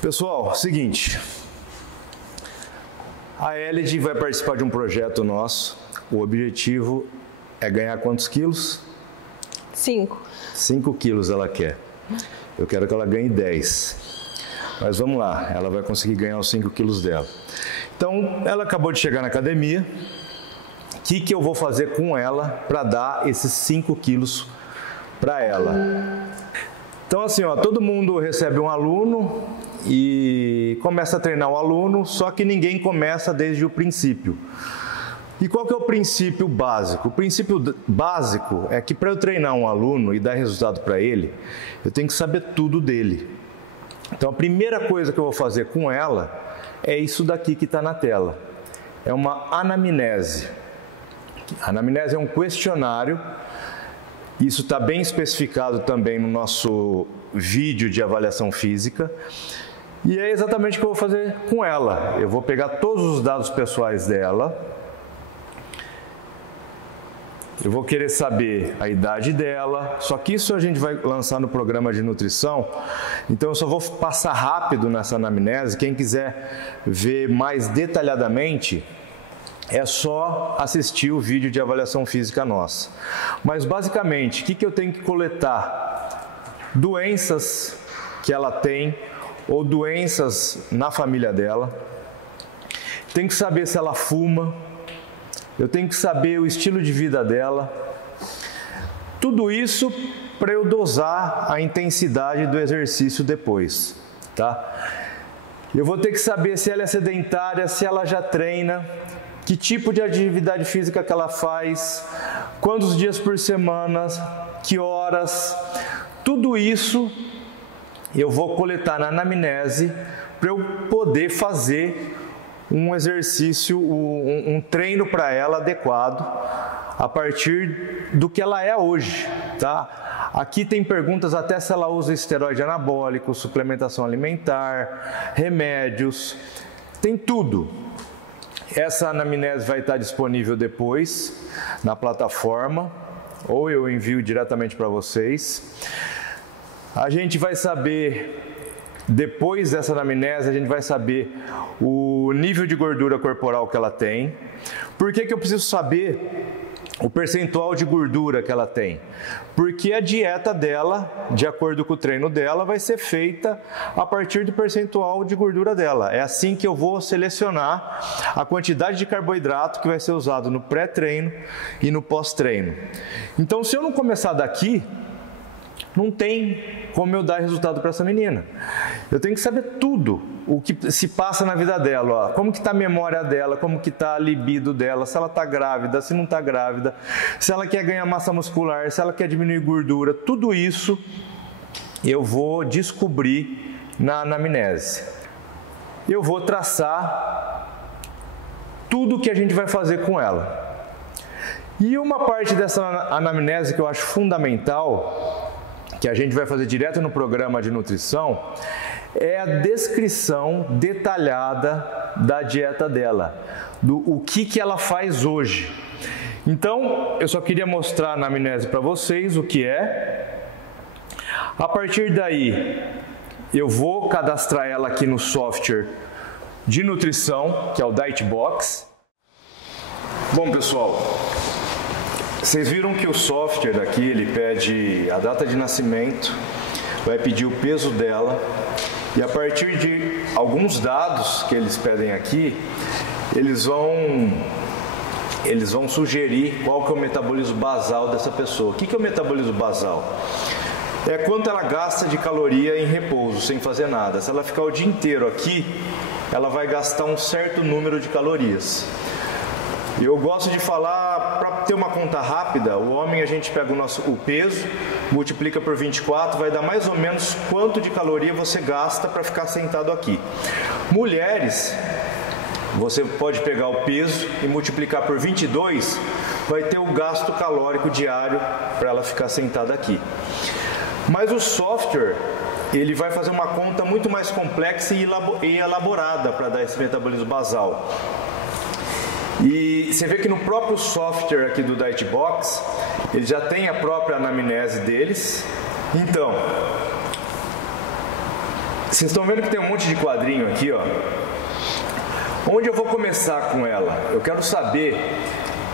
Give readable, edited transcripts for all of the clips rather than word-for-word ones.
Pessoal, seguinte, a Elid vai participar de um projeto nosso. O objetivo é ganhar quantos quilos? 5. 5 quilos ela quer. Eu quero que ela ganhe 10. Mas vamos lá, ela vai conseguir ganhar os 5 quilos dela. Então, ela acabou de chegar na academia. O que eu vou fazer com ela para dar esses 5 quilos para ela? Então, assim, ó, todo mundo recebe um aluno e começa a treinar o aluno, só que ninguém começa desde o princípio. E qual que é o princípio básico? O princípio básico é que para eu treinar um aluno e dar resultado para ele, eu tenho que saber tudo dele. Então a primeira coisa que eu vou fazer com ela é isso daqui que está na tela. É uma anamnese. A anamnese é um questionário. Isso está bem especificado também no nosso vídeo de avaliação física. E é exatamente o que eu vou fazer com ela. Eu vou pegar todos os dados pessoais dela. Eu vou querer saber a idade dela, só que isso a gente vai lançar no programa de nutrição, então eu só vou passar rápido nessa anamnese. Quem quiser ver mais detalhadamente, é só assistir o vídeo de avaliação física nossa. Mas basicamente, o que eu tenho que coletar? Doenças que ela tem ou doenças na família dela. Tem que saber se ela fuma. Eu tenho que saber o estilo de vida dela. Tudo isso para eu dosar a intensidade do exercício depois, tá? Eu vou ter que saber se ela é sedentária, se ela já treina, que tipo de atividade física que ela faz, quantos dias por semana, que horas. Tudo isso eu vou coletar na anamnese para eu poder fazer um exercício, um treino para ela adequado a partir do que ela é hoje, tá? Aqui tem perguntas até se ela usa esteroide anabólico, suplementação alimentar, remédios, tem tudo. Essa anamnese vai estar disponível depois na plataforma, ou eu envio diretamente para vocês. A gente vai saber, depois dessa anamnese, a gente vai saber o nível de gordura corporal que ela tem. Por que eu preciso saber o percentual de gordura que ela tem? Porque a dieta dela, de acordo com o treino dela, vai ser feita a partir do percentual de gordura dela. É assim que eu vou selecionar a quantidade de carboidrato que vai ser usado no pré-treino e no pós-treino. Então, se eu não começar daqui, não tem como eu dar resultado para essa menina. Eu tenho que saber tudo o que se passa na vida dela, ó. Como que está a memória dela, como que está a libido dela, se ela está grávida, se não está grávida, se ela quer ganhar massa muscular, se ela quer diminuir gordura, tudo isso eu vou descobrir na anamnese. Eu vou traçar tudo o que a gente vai fazer com ela. E uma parte dessa anamnese que eu acho fundamental, que a gente vai fazer direto no programa de nutrição, é a descrição detalhada da dieta dela, o que ela faz hoje. Então, eu só queria mostrar na anamnese para vocês o que é. A partir daí, eu vou cadastrar ela aqui no software de nutrição, que é o Dietbox. Bom, pessoal, vocês viram que o software aqui, ele pede a data de nascimento, vai pedir o peso dela, e a partir de alguns dados que eles pedem aqui, eles vão sugerir qual que é o metabolismo basal dessa pessoa. O que é o metabolismo basal? É quanto ela gasta de caloria em repouso, sem fazer nada. Se ela ficar o dia inteiro aqui, ela vai gastar um certo número de calorias. Eu gosto de falar, para ter uma conta rápida, o homem a gente pega o peso, multiplica por 24, vai dar mais ou menos quanto de caloria você gasta para ficar sentado aqui. Mulheres, você pode pegar o peso e multiplicar por 22, vai ter o gasto calórico diário para ela ficar sentada aqui. Mas o software, ele vai fazer uma conta muito mais complexa e elaborada para dar esse metabolismo basal. E você vê que no próprio software aqui do Dietbox, ele já tem a própria anamnese deles. Então, Vocês estão vendo que tem um monte de quadrinho aqui, ó. Onde eu vou começar com ela? Eu quero saber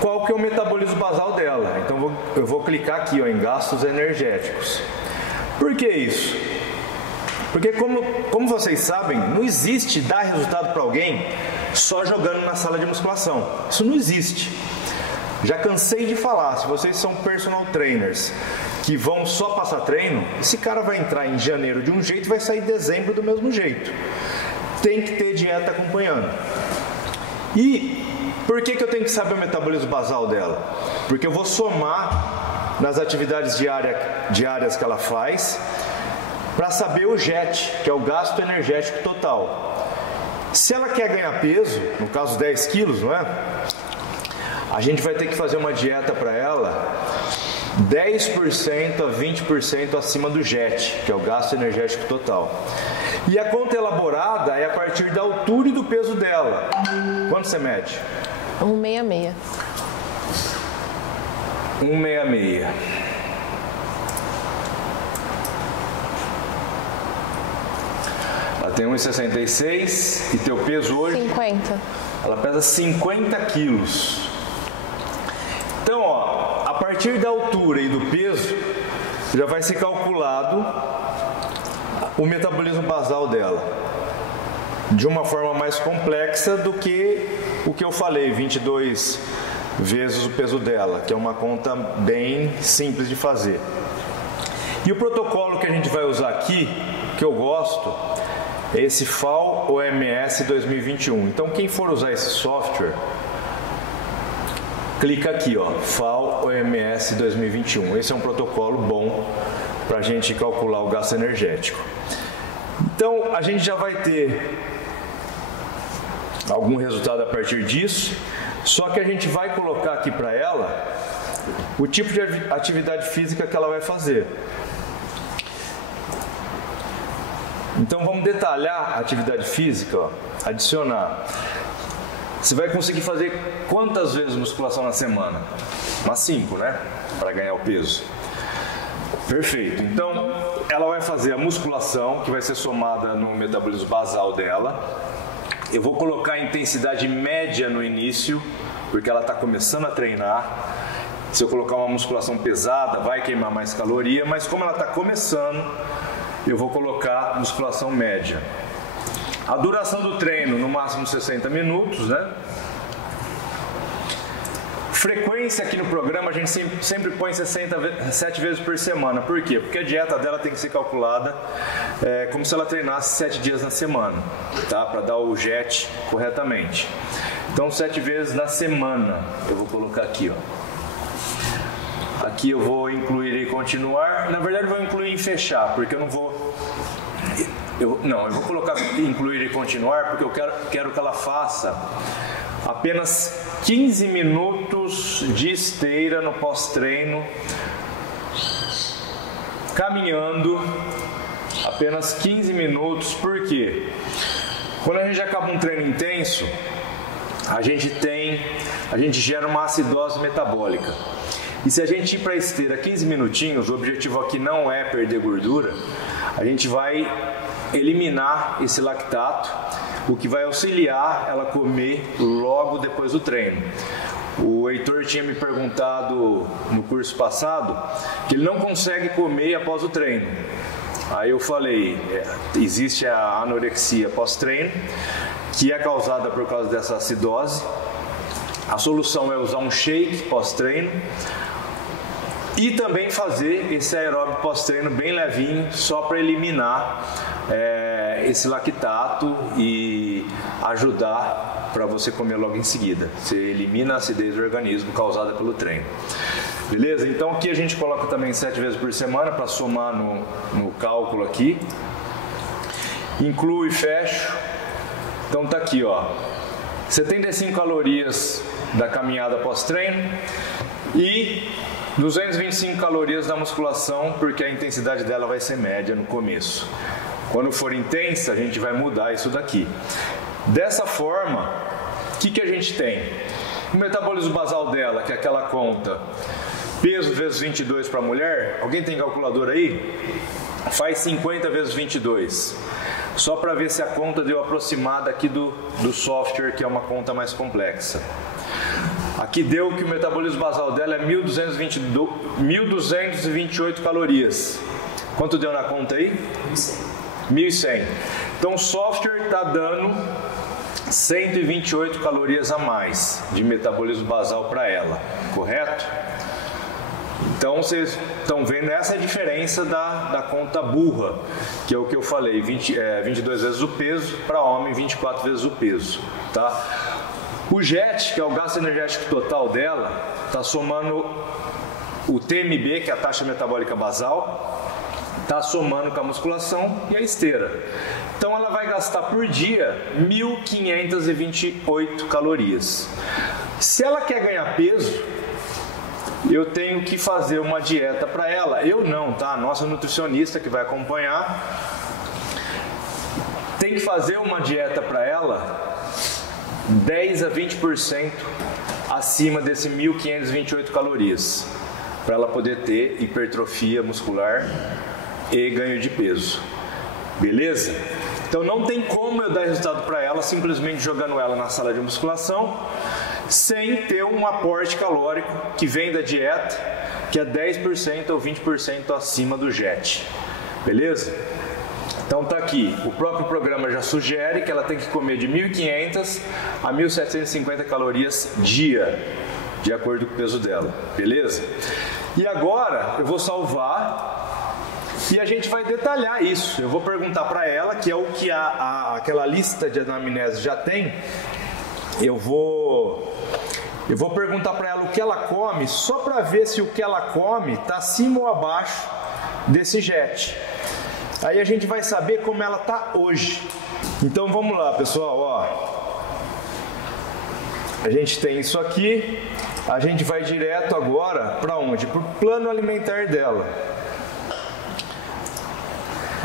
qual que é o metabolismo basal dela. Então eu vou clicar aqui, ó, em gastos energéticos. Por que isso? Porque como vocês sabem, não existe dar resultado para alguém só jogando na sala de musculação. Isso não existe. Já cansei de falar, se vocês são personal trainers que vão só passar treino, esse cara vai entrar em janeiro de um jeito e vai sair em dezembro do mesmo jeito. Tem que ter dieta acompanhando. E por que eu tenho que saber o metabolismo basal dela? Porque eu vou somar nas atividades diárias que ela faz para saber o JET, que é o gasto energético total. Se ela quer ganhar peso, no caso 10 quilos, não é? A gente vai ter que fazer uma dieta para ela 10% a 20% acima do JET, que é o gasto energético total. E a conta elaborada é a partir da altura e do peso dela. Quanto você mede? 166. 166. Ela tem 1,66 e teu peso hoje? 50. Ela pesa 50 quilos. Então, ó, a partir da altura e do peso, já vai ser calculado o metabolismo basal dela. De uma forma mais complexa do que o que eu falei, 22 vezes o peso dela, que é uma conta bem simples de fazer. E o protocolo que a gente vai usar aqui, que eu gosto, é esse FAO OMS 2021. Então, quem for usar esse software, clica aqui, ó, FAO OMS 2021. Esse é um protocolo bom para a gente calcular o gasto energético. Então, a gente já vai ter algum resultado a partir disso, só que a gente vai colocar aqui para ela o tipo de atividade física que ela vai fazer. Então, vamos detalhar a atividade física, ó, adicionar. Você vai conseguir fazer quantas vezes musculação na semana? Umas 5, né? Para ganhar o peso. Perfeito. Então, ela vai fazer a musculação, que vai ser somada no metabolismo basal dela. Eu vou colocar a intensidade média no início, porque ela está começando a treinar. Se eu colocar uma musculação pesada, vai queimar mais caloria, mas como ela está começando, eu vou colocar musculação média. A duração do treino, no máximo 60 minutos, né? Frequência aqui no programa, a gente sempre põe 7 vezes por semana. Por quê? Porque a dieta dela tem que ser calculada como se ela treinasse 7 dias na semana, tá? Para dar o JET corretamente. Então, 7 vezes na semana. Eu vou colocar aqui, ó. Aqui eu vou incluir e continuar. Na verdade, eu vou incluir e fechar, porque eu não vou... Eu vou colocar incluir e continuar, porque eu quero que ela faça apenas 15 minutos de esteira no pós-treino, caminhando, apenas 15 minutos. Por quê? Quando a gente acaba um treino intenso, a gente gera uma acidose metabólica. E se a gente ir para a esteira 15 minutinhos, o objetivo aqui não é perder gordura, a gente vai eliminar esse lactato, o que vai auxiliar ela a comer logo depois do treino. O Heitor tinha me perguntado no curso passado que ele não consegue comer após o treino. Aí eu falei, existe a anorexia pós-treino, que é causada por causa dessa acidose. A solução é usar um shake pós-treino e também fazer esse aeróbico pós-treino bem levinho, só para eliminar esse lactato e ajudar para você comer logo em seguida. Você elimina a acidez do organismo causada pelo treino. Beleza? Então aqui a gente coloca também 7 vezes por semana para somar no cálculo aqui. Incluo e fecho. Então tá aqui, ó, 75 calorias da caminhada pós-treino e 225 calorias da musculação, porque a intensidade dela vai ser média no começo. Quando for intensa, a gente vai mudar isso daqui. Dessa forma, o que a gente tem? O metabolismo basal dela, que é aquela conta Peso vezes 22 para mulher. Alguém tem calculadora aí? Faz 50 vezes 22. Só para ver se a conta deu aproximada aqui do software, que é uma conta mais complexa. Aqui deu que o metabolismo basal dela é 1.228 calorias. Quanto deu na conta aí? 1.100. Então o software está dando 128 calorias a mais de metabolismo basal para ela, correto? Então vocês estão vendo essa diferença da conta burra, que é o que eu falei, 22 vezes o peso, para homem 24 vezes o peso, tá? O JET, que é o gasto energético total dela, está somando o TMB, que é a taxa metabólica basal, está somando com a musculação e a esteira. Então ela vai gastar por dia 1.528 calorias. Se ela quer ganhar peso, eu tenho que fazer uma dieta para ela. Eu não, tá? A nossa nutricionista que vai acompanhar tem que fazer uma dieta para ela 10 a 20% acima desse 1.528 calorias, para ela poder ter hipertrofia muscular e ganho de peso. Beleza? Então não tem como eu dar resultado para ela simplesmente jogando ela na sala de musculação sem ter um aporte calórico que vem da dieta, que é 10% ou 20% acima do JET. Beleza? Então tá aqui, o próprio programa já sugere que ela tem que comer de 1.500 a 1.750 calorias dia, de acordo com o peso dela, beleza? E agora eu vou salvar e a gente vai detalhar isso. Eu vou perguntar para ela, que é o que aquela lista de anamnese já tem, eu vou perguntar para ela o que ela come, só para ver se o que ela come está acima ou abaixo desse JET. Aí a gente vai saber como ela está hoje. Então vamos lá, pessoal, ó. A gente tem isso aqui. A gente vai direto agora para onde? Para o plano alimentar dela.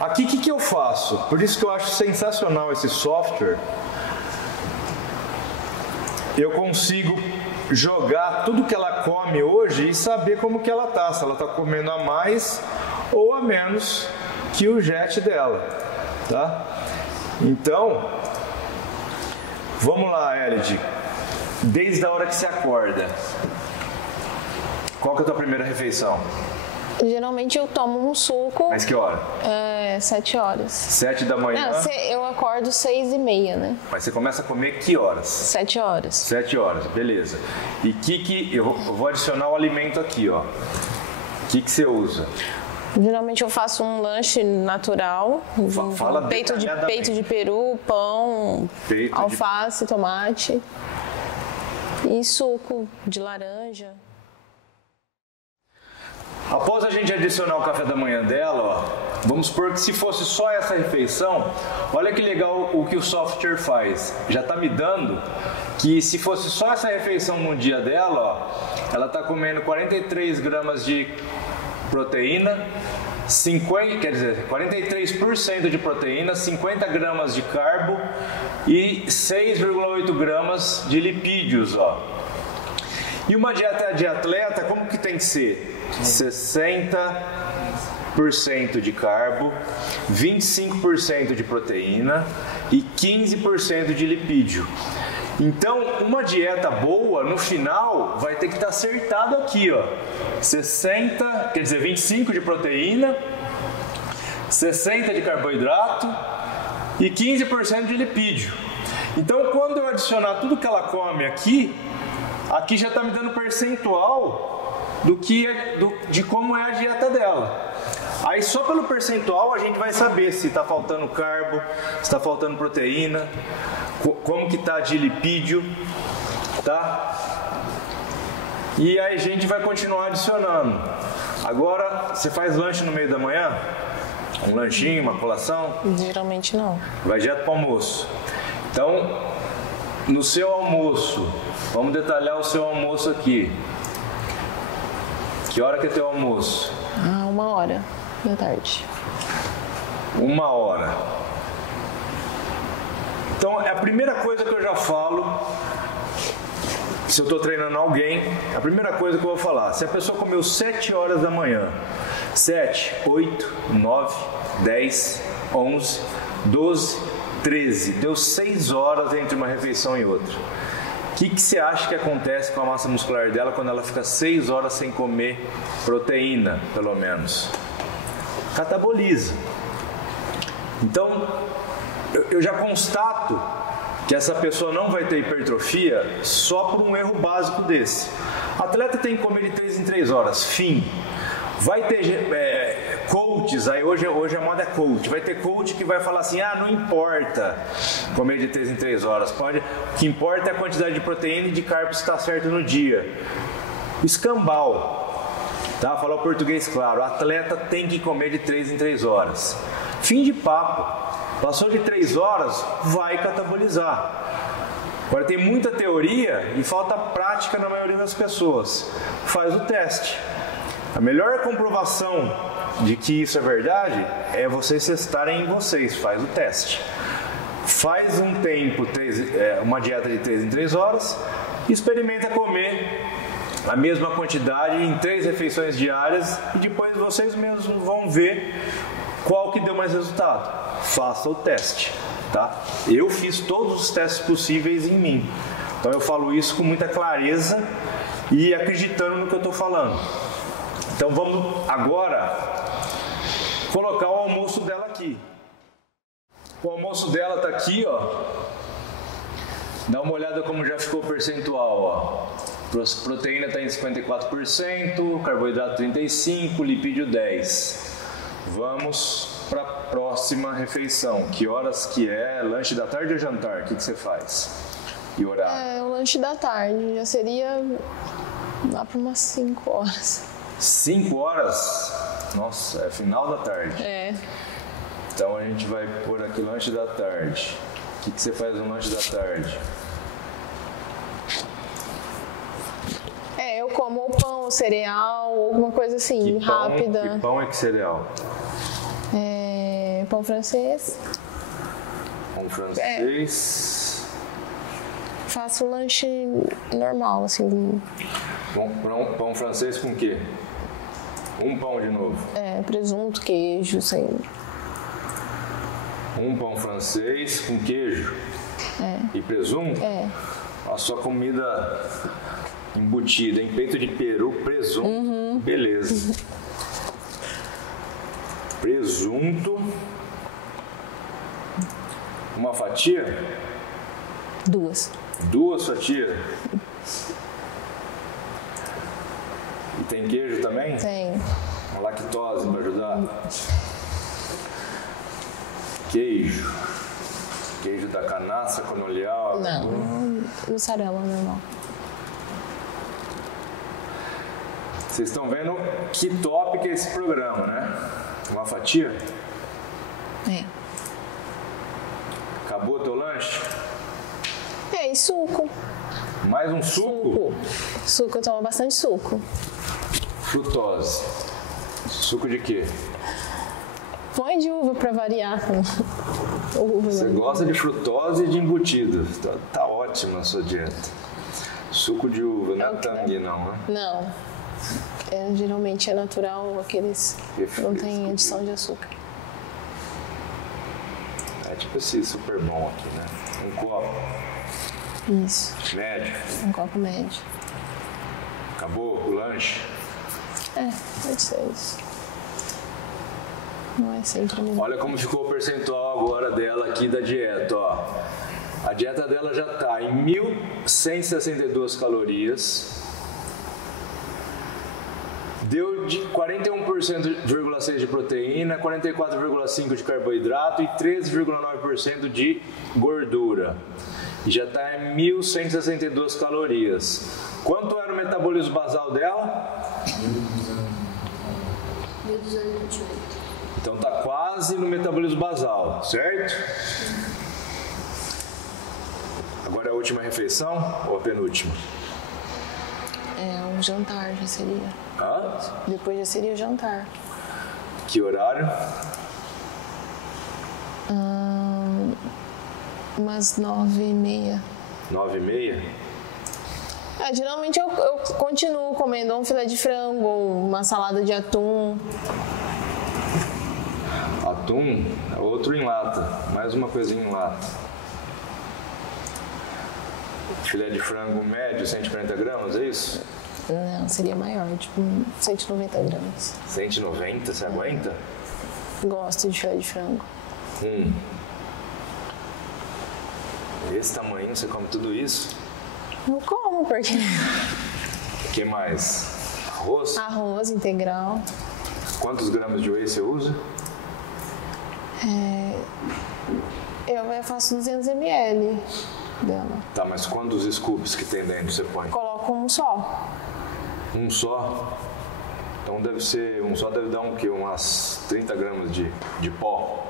Aqui o que eu faço? Por isso que eu acho sensacional esse software. Eu consigo jogar tudo que ela come hoje e saber como que ela está. Se ela está comendo a mais ou a menos que o JET dela, tá? Então, vamos lá, Elid. Desde a hora que você acorda, qual que é a tua primeira refeição? Geralmente eu tomo um suco. Mas que hora? 7 horas. 7 da manhã? Não, eu acordo 6h30, né? Mas você começa a comer que horas? 7 horas. 7 horas, beleza. E eu vou adicionar o alimento aqui, ó. O que você usa? Geralmente eu faço um lanche natural, Fala peito de peru, pão, alface, tomate e suco de laranja. Após a gente adicionar o café da manhã dela, ó, vamos supor que se fosse só essa refeição, olha que legal o que o software faz. Já está me dando que se fosse só essa refeição no dia dela, ó, ela está comendo 43 gramas de proteína, 43% de proteína, 50 gramas de carbo e 6,8 gramas de lipídios, ó. E uma dieta de atleta, como que tem que ser? 60% de carbo, 25% de proteína e 15% de lipídio. Então, uma dieta boa, no final, vai ter que estar acertado aqui, ó. 25 de proteína, 60 de carboidrato e 15% de lipídio. Então, quando eu adicionar tudo que ela come aqui já está me dando percentual de como é a dieta dela. Aí só pelo percentual a gente vai saber se está faltando carbo, se está faltando proteína, como que está de lipídio, tá? E aí a gente vai continuar adicionando. Agora, você faz lanche no meio da manhã? Um lanchinho, uma colação? Geralmente não. Vai direto para o almoço. Então, no seu almoço, vamos detalhar o seu almoço aqui. Que hora que é teu almoço? 1h da tarde. 1h. Então, é a primeira coisa que eu já falo se eu estou treinando alguém, a primeira coisa que eu vou falar, se a pessoa comeu 7 horas da manhã, 7, 8, 9, 10, 11, 12, 13, deu 6 horas entre uma refeição e outra. O que você acha que acontece com a massa muscular dela quando ela fica 6 horas sem comer proteína, pelo menos? Cataboliza. Então, eu já constato que essa pessoa não vai ter hipertrofia só por um erro básico desse. Atleta tem que comer de 3 em 3 horas, fim. Vai ter coaches, aí hoje a moda é coach, vai ter coach que vai falar assim, não importa comer de 3 em 3 horas, o que importa é a quantidade de proteína e de carbo que está certo no dia. Escambau, tá? Falar o português claro, o atleta tem que comer de 3 em 3 horas. Fim de papo. Passou de 3 horas, vai catabolizar. Agora tem muita teoria e falta prática na maioria das pessoas. Faz o teste. A melhor comprovação de que isso é verdade é vocês testarem em vocês. Faz o teste. Faz um tempo, uma dieta de 3 em 3 horas, e experimenta comer a mesma quantidade em 3 refeições diárias e depois vocês mesmos vão ver qual que deu mais resultado. Faça o teste, tá? Eu fiz todos os testes possíveis em mim. Então eu falo isso com muita clareza e acreditando no que eu estou falando. Então vamos agora colocar o almoço dela aqui. O almoço dela está aqui, ó. Dá uma olhada como já ficou o percentual, ó. Proteína está em 54%, carboidrato 35%, lipídio 10%. Vamos para a próxima refeição. Que horas que é? Lanche da tarde ou jantar? O que você faz? E horário? O lanche da tarde. Já seria lá para umas 5 horas. 5 horas? Nossa, é final da tarde. É. Então a gente vai pôr aqui lanche da tarde. O que você faz no lanche da tarde? Eu como ou pão, ou cereal, ou alguma coisa assim, rápida. Que pão é que cereal? Pão francês. Pão francês. Faço lanche normal, assim. Pão francês com o quê? Um pão de novo? Presunto, queijo, assim. Um pão francês com queijo? E presunto? A sua comida embutida em peito de peru, presunto, beleza. Presunto. Uma fatia? 2. 2 fatias? E tem queijo também? Tem. Uma lactose para ajudar? Queijo. Queijo da canastra colonial? Não, mussarela normal. Vocês estão vendo que top que é esse programa, né? Uma fatia? Acabou o teu lanche? E suco. Mais um suco? Suco, eu tomo bastante suco. Frutose. Suco de quê? Põe de uva pra variar. Uva. Você gosta de frutose e de embutido. Tá ótima a sua dieta. Suco de uva, não é Tang não, né? Não. Geralmente é natural, aqueles não tem adição de açúcar. É tipo esse super bom aqui, né? Um copo. Isso. Médio. Um copo médio. Acabou o lanche? Pode ser isso. Não é sempre mesmo. Olha como ficou o percentual agora dela aqui da dieta, ó. A dieta dela já tá em 1.162 calorias. Deu de 41,6% de proteína, 44,5% de carboidrato e 13,9% de gordura. E já está em 1.162 calorias. Quanto era o metabolismo basal dela? 1.228. Então está quase no metabolismo basal, certo? Agora é a última refeição ou a penúltima? Um jantar já seria. Depois já seria o jantar. Que horário? Umas 9h30. 9h30? Geralmente eu continuo comendo um filé de frango, uma salada de atum. Atum é outro em lata, mais uma coisinha em lata. Filé de frango médio, 140 gramas, é isso? Não, seria maior, tipo 190 gramas. 190, você aguenta? Gosto de filé de frango. Esse tamanho, você come tudo isso? Eu como, porque... O que mais? Arroz? Arroz integral. Quantos gramas de whey você usa? Eu faço 200 ml dela. Tá, mas quantos scoops que tem dentro você põe? Coloco um só. Um só? Então deve ser, um só deve dar um quê? Umas 30 gramas de pó.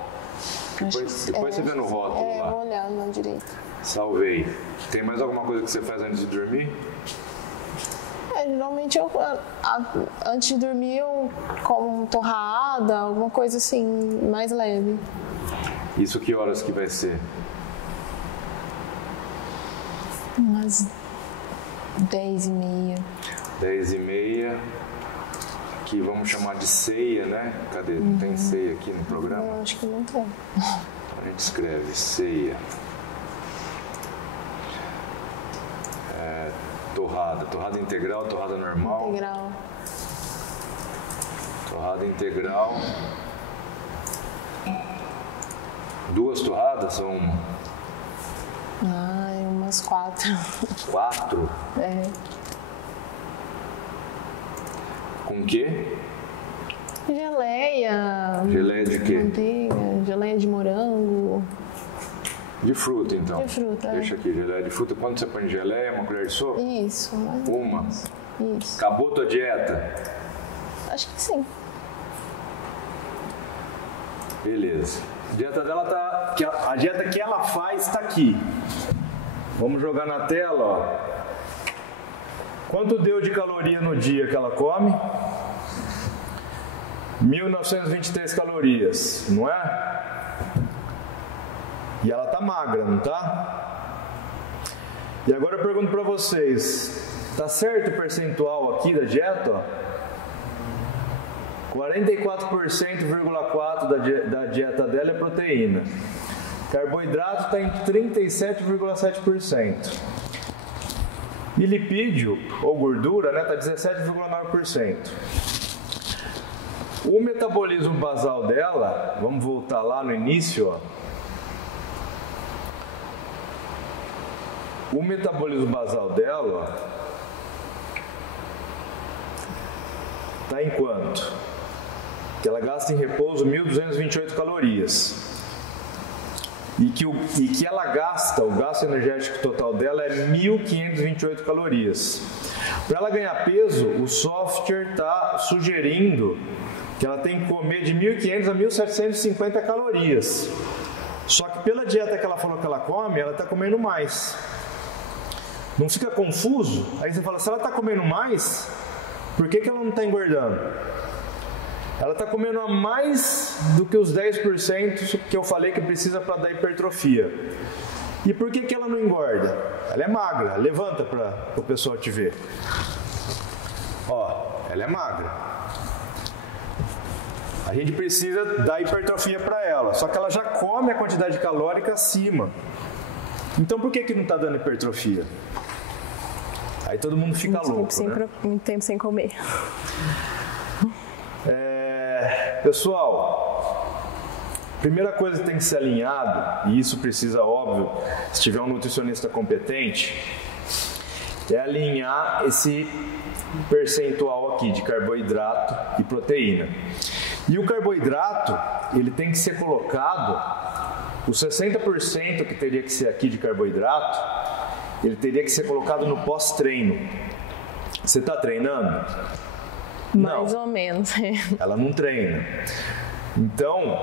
Depois você vê no rótulo lá. Vou olhar na direita. Salvei. Tem mais alguma coisa que você faz antes de dormir? Geralmente antes de dormir eu como torrada, alguma coisa assim, mais leve. Isso que horas que vai ser? Umas 10h30. 10h30. Que vamos chamar de ceia, né? Cadê? Não tem ceia aqui no programa? Eu acho que não tem. A gente escreve ceia. Torrada integral, torrada normal. Integral. Torrada integral. 2 torradas ou uma? Umas 4. 4? É. Com o quê? Geleia. Geleia de quê? Manteiga, geleia de morango. De fruta, então. De fruta, Deixa aqui, geleia de fruta. Quando você põe geleia, uma colher de sopa? Isso. Uma? Isso. Acabou tua dieta? Acho que sim. Beleza. A dieta dela tá... A dieta que ela faz está aqui. Vamos jogar na tela, ó. Quanto deu de caloria no dia que ela come? 1923 calorias, não é? E ela tá magra, não tá? E agora eu pergunto pra vocês, tá certo o percentual aqui da dieta? Ó? 44,4% da dieta dela é proteína. Carboidrato está em 37,7%. E lipídio, ou gordura, né, tá 17,9%. O metabolismo basal dela, vamos voltar lá no início, ó. O metabolismo basal dela está em quanto? Que ela gasta em repouso 1.228 calorias. E que ela gasta, o gasto energético total dela é 1.528 calorias. Para ela ganhar peso, o software está sugerindo que ela tem que comer de 1.500 a 1.750 calorias. Só que pela dieta que ela falou que ela come, ela está comendo mais. Não fica confuso? Aí você fala, se ela está comendo mais, por que ela não está engordando? Ela está comendo a mais do que os 10% que eu falei que precisa para dar hipertrofia. E por que ela não engorda? Ela é magra. Levanta para o pessoal te ver. Ó, ela é magra. A gente precisa dar hipertrofia para ela. Só que ela já come a quantidade calórica acima. Então por que não está dando hipertrofia? Aí todo mundo fica louco, né? Muito tempo sem comer. Pessoal, primeira coisa que tem que ser alinhado, e isso precisa, óbvio, se tiver um nutricionista competente, é alinhar esse percentual aqui de carboidrato e proteína. E o carboidrato, ele tem que ser colocado, os 60% que teria que ser aqui de carboidrato, ele teria que ser colocado no pós-treino. Você está treinando? Mais ou menos. Ela não treina. Então,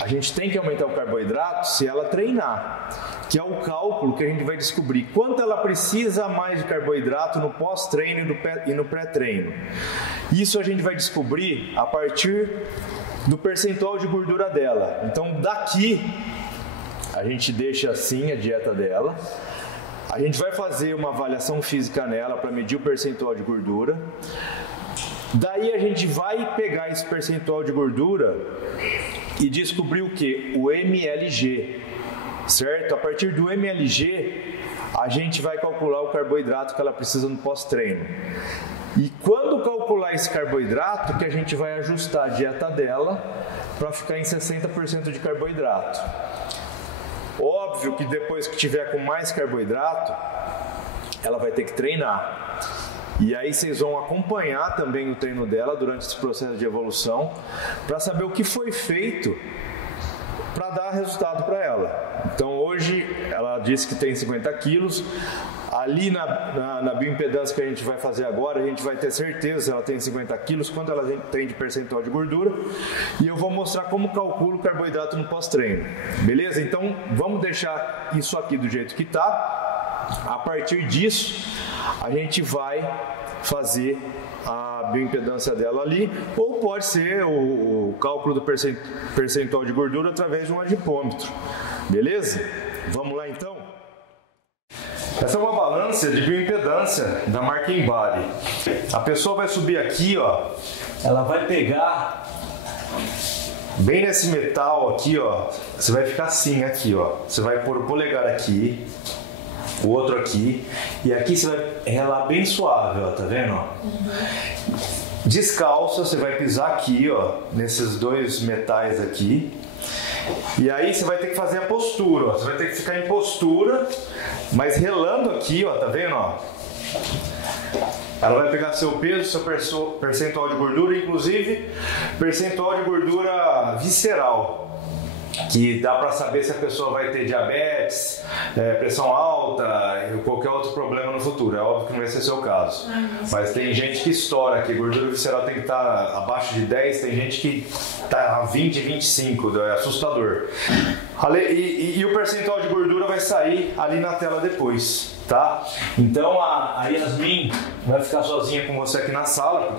a gente tem que aumentar o carboidrato se ela treinar, que é o cálculo que a gente vai descobrir quanto ela precisa mais de carboidrato no pós-treino e no pré-treino. Isso a gente vai descobrir a partir do percentual de gordura dela. Então, daqui, a gente deixa assim a dieta dela. A gente vai fazer uma avaliação física nela para medir o percentual de gordura. Daí a gente vai pegar esse percentual de gordura e descobrir o que? O MLG, certo? A partir do MLG, a gente vai calcular o carboidrato que ela precisa no pós-treino. E quando calcular esse carboidrato, que a gente vai ajustar a dieta dela para ficar em 60% de carboidrato. Óbvio que depois que tiver com mais carboidrato, ela vai ter que treinar. E aí vocês vão acompanhar também o treino dela durante esse processo de evolução para saber o que foi feito para dar resultado para ela. Então hoje ela disse que tem 50 quilos. Ali na bioimpedância que a gente vai fazer agora, a gente vai ter certeza se ela tem 50 quilos, quanto ela tem de percentual de gordura. E eu vou mostrar como calculo o carboidrato no pós-treino. Beleza? Então vamos deixar isso aqui do jeito que está. A partir disso, a gente vai fazer a bioimpedância dela ali, ou pode ser o cálculo do percentual de gordura através de um adipômetro. Beleza? Vamos lá então? Essa é uma balança de bioimpedância da marca InBody. A pessoa vai subir aqui, ó, ela vai pegar bem nesse metal aqui, ó, você vai ficar assim aqui, ó. Você vai pôr o polegar aqui, o outro aqui, e aqui você vai relar bem suave, ó, tá vendo? Ó? Descalço, você vai pisar aqui, ó, nesses dois metais aqui. E aí você vai ter que fazer a postura, ó. Você vai ter que ficar em postura, mas relando aqui, ó, tá vendo, ó? Ela vai pegar seu peso, seu percentual de gordura, inclusive percentual de gordura visceral, que dá para saber se a pessoa vai ter diabetes, pressão alta ou qualquer outro problema no futuro. É óbvio que não vai ser o seu caso. Mas tem gente que estoura, que gordura visceral tem que estar abaixo de 10, tem gente que está a 20, 25, é assustador. E o percentual de gordura vai sair ali na tela depois, tá? Então a Yasmin vai ficar sozinha com você aqui na sala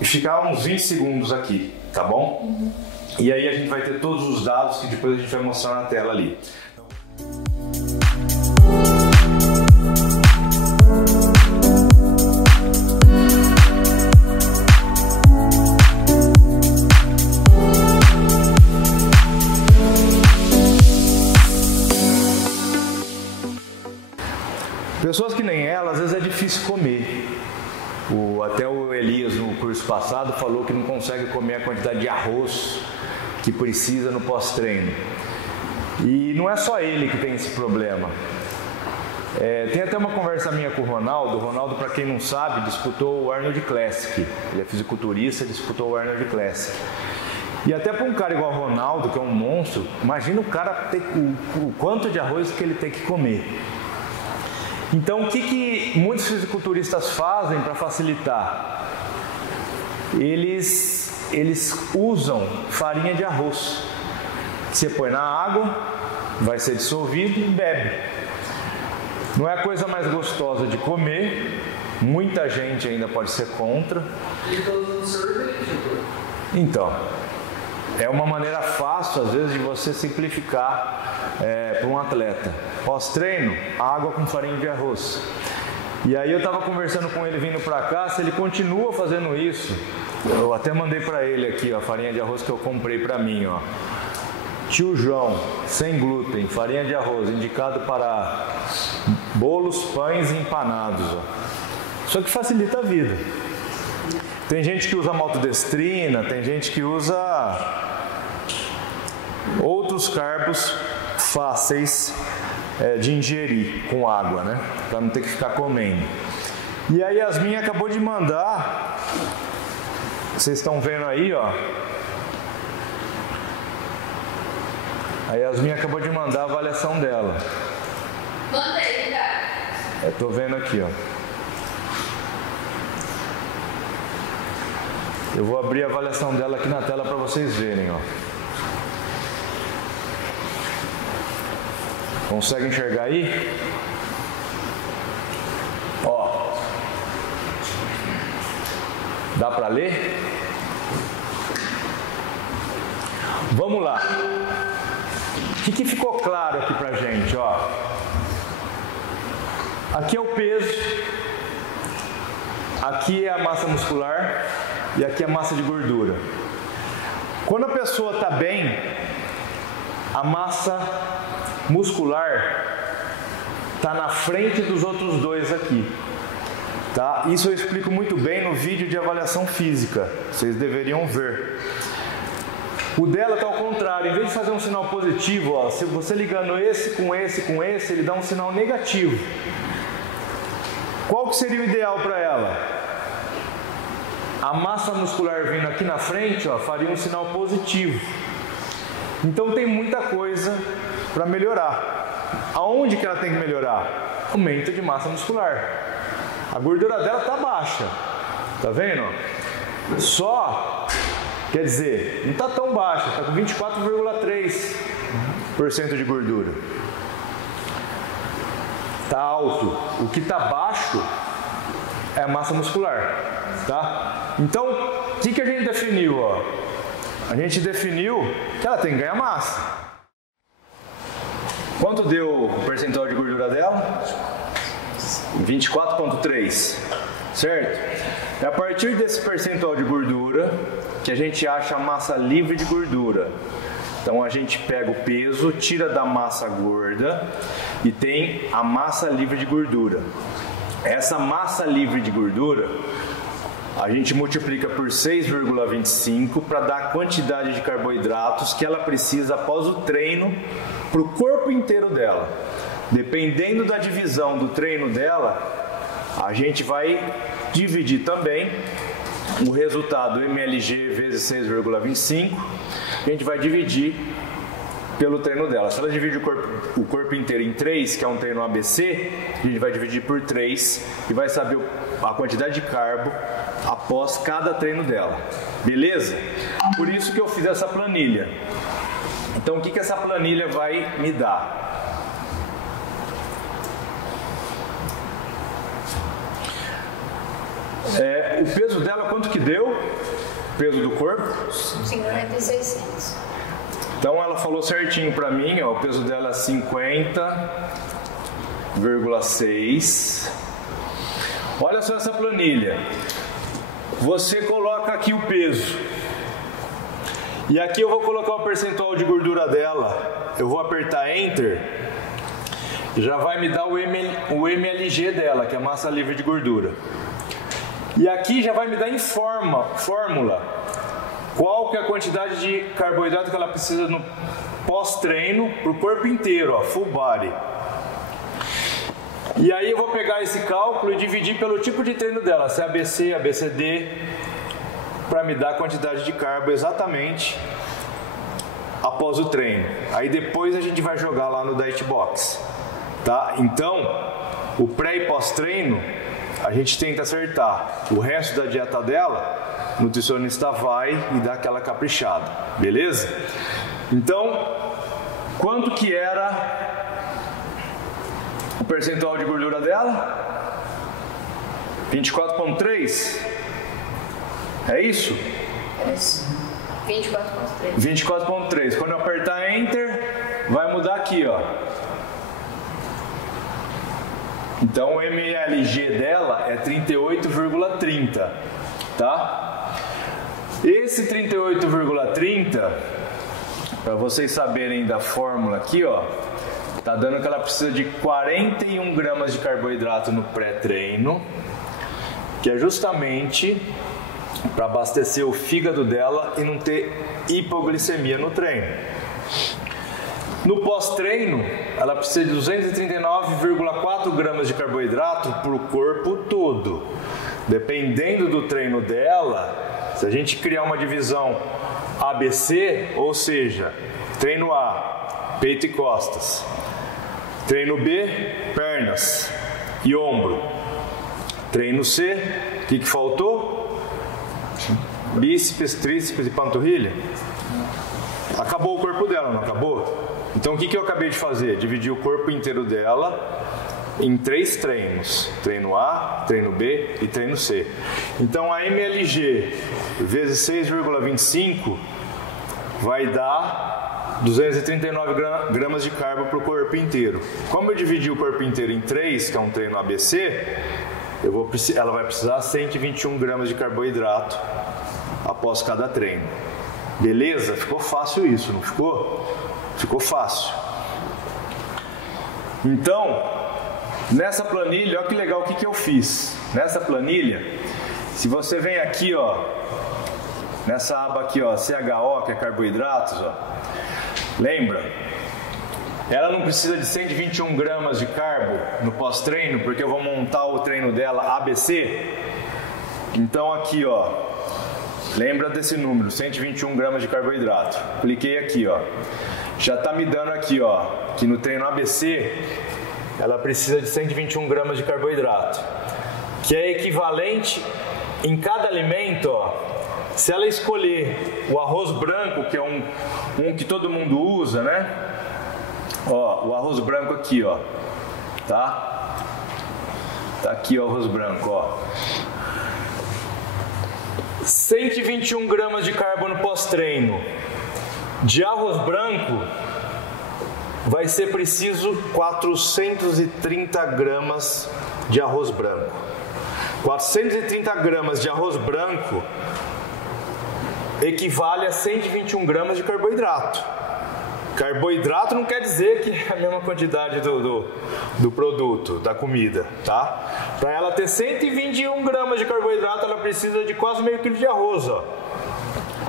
e ficar uns 20 segundos aqui, tá bom? E aí a gente vai ter todos os dados que depois a gente vai mostrar na tela ali. Pessoas que nem ela, às vezes é difícil comer. Até o Elias no curso passado falou que não consegue comer a quantidade de arroz que precisa no pós-treino. E não é só ele que tem esse problema. Tem até uma conversa minha com o Ronaldo. O Ronaldo, para quem não sabe, disputou o Arnold Classic. Ele é fisiculturista, disputou o Arnold Classic. E até para um cara igual o Ronaldo, que é um monstro, imagina o cara ter o quanto de arroz que ele tem que comer. Então, o que muitos fisiculturistas fazem para facilitar? Eles usam farinha de arroz. Você põe na água, vai ser dissolvido e bebe. Não é a coisa mais gostosa de comer, muita gente ainda pode ser contra. Então, é uma maneira fácil, às vezes, de você simplificar para um atleta. Pós-treino, água com farinha de arroz. E aí eu estava conversando com ele vindo para cá, se ele continua fazendo isso, eu até mandei para ele aqui, ó, a farinha de arroz que eu comprei para mim, ó. Tio João, sem glúten, farinha de arroz, indicado para bolos, pães e empanados, ó. Só que facilita a vida. Tem gente que usa maltodestrina, tem gente que usa outros carbos fáceis de ingerir com água, né? Para não ter que ficar comendo. E a Yasmin acabou de mandar, vocês estão vendo aí, ó. A Yasmin acabou de mandar a avaliação dela. Manda aí, cara. Eu tô vendo aqui, ó. Eu vou abrir a avaliação dela aqui na tela para vocês verem, ó. Consegue enxergar aí? Ó. Dá para ler? Vamos lá. O que ficou claro aqui pra gente, ó? Aqui é o peso, aqui é a massa muscular e aqui é a massa de gordura. Quando a pessoa está bem, a massa muscular está na frente dos outros dois aqui. Tá? Isso eu explico muito bem no vídeo de avaliação física, vocês deveriam ver. O dela está ao contrário, em vez de fazer um sinal positivo, ó, se você ligando esse com esse com esse, ele dá um sinal negativo. Qual que seria o ideal para ela? A massa muscular vindo aqui na frente, ó, faria um sinal positivo. Então tem muita coisa para melhorar. Aonde que ela tem que melhorar? Aumento de massa muscular. A gordura dela está baixa, tá vendo? Só, quer dizer, não está tão baixa, está com 24,3% de gordura. Está alto. O que está baixo é a massa muscular, tá? Então, o que a gente definiu? Ó? A gente definiu que ela tem que ganhar massa. Quanto deu o percentual de gordura dela? 24,3, certo? É a partir desse percentual de gordura que a gente acha a massa livre de gordura. Então a gente pega o peso, tira da massa gorda e tem a massa livre de gordura. Essa massa livre de gordura a gente multiplica por 6,25 para dar a quantidade de carboidratos que ela precisa após o treino para o corpo inteiro dela. Dependendo da divisão do treino dela, a gente vai dividir também o resultado MLG vezes 6,25. A gente vai dividir pelo treino dela. Se ela divide o corpo inteiro em 3, que é um treino ABC, a gente vai dividir por 3 e vai saber a quantidade de carbo após cada treino dela. Beleza? Por isso que eu fiz essa planilha. Então o que essa planilha vai me dar? O peso dela, quanto que deu? O peso do corpo? 50,600. Então ela falou certinho pra mim, ó, o peso dela é 50,6. Olha só essa planilha. Você coloca aqui o peso. E aqui eu vou colocar o percentual de gordura dela. Eu vou apertar Enter. Já vai me dar o MLG dela, que é a massa livre de gordura. E aqui já vai me dar em fórmula qual que é a quantidade de carboidrato que ela precisa no pós-treino para o corpo inteiro, ó, full body. E aí eu vou pegar esse cálculo e dividir pelo tipo de treino dela, se é ABC, ABCD, para me dar a quantidade de carbo exatamente após o treino. Aí depois a gente vai jogar lá no Diet Box, tá? Então, o pré e pós-treino a gente tenta acertar. O resto da dieta dela, o nutricionista vai e dá aquela caprichada, beleza? Então, quanto que era o percentual de gordura dela? 24,3? É isso? É isso. 24,3. 24,3. Quando eu apertar Enter, vai mudar aqui, ó. Então o MLG dela é 38,30, tá? Esse 38,30, para vocês saberem da fórmula aqui, ó, tá dando que ela precisa de 41 gramas de carboidrato no pré-treino, que é justamente para abastecer o fígado dela e não ter hipoglicemia no treino. No pós-treino, ela precisa de 239,4 gramas de carboidrato para o corpo todo. Dependendo do treino dela, se a gente criar uma divisão ABC, ou seja, treino A, peito e costas. Treino B, pernas e ombro. Treino C, o que faltou? Bíceps, tríceps e panturrilha. Acabou o corpo dela, não acabou? Então o que eu acabei de fazer? Dividir o corpo inteiro dela em 3 treinos. Treino A, treino B e treino C. Então a MLG vezes 6,25 vai dar 239 gramas de carbo para o corpo inteiro. Como eu dividi o corpo inteiro em 3, que é um treino ABC, ela vai precisar 121 gramas de carboidrato após cada treino. Beleza? Ficou fácil isso, não ficou? Ficou fácil. Então, nessa planilha, olha que legal o que eu fiz. Nessa planilha, se você vem aqui, ó, nessa aba aqui, ó, CHO, que é carboidratos, ó, lembra? Ela não precisa de 121 gramas de carbo no pós-treino, porque eu vou montar o treino dela ABC. Então aqui, ó, lembra desse número, 121 gramas de carboidrato. Cliquei aqui, ó. Já tá me dando aqui, ó, que no treino ABC, ela precisa de 121 gramas de carboidrato, que é equivalente em cada alimento, ó. Se ela escolher o arroz branco, que é um que todo mundo usa, né? Ó, o arroz branco aqui, ó, tá? Tá aqui o arroz branco, ó. 121 gramas de carbo no pós-treino. De arroz branco, vai ser preciso 430 gramas de arroz branco. 430 gramas de arroz branco equivale a 121 gramas de carboidrato. Carboidrato não quer dizer que é a mesma quantidade do produto, da comida, tá? Para ela ter 121 gramas de carboidrato, ela precisa de quase meio quilo de arroz, ó.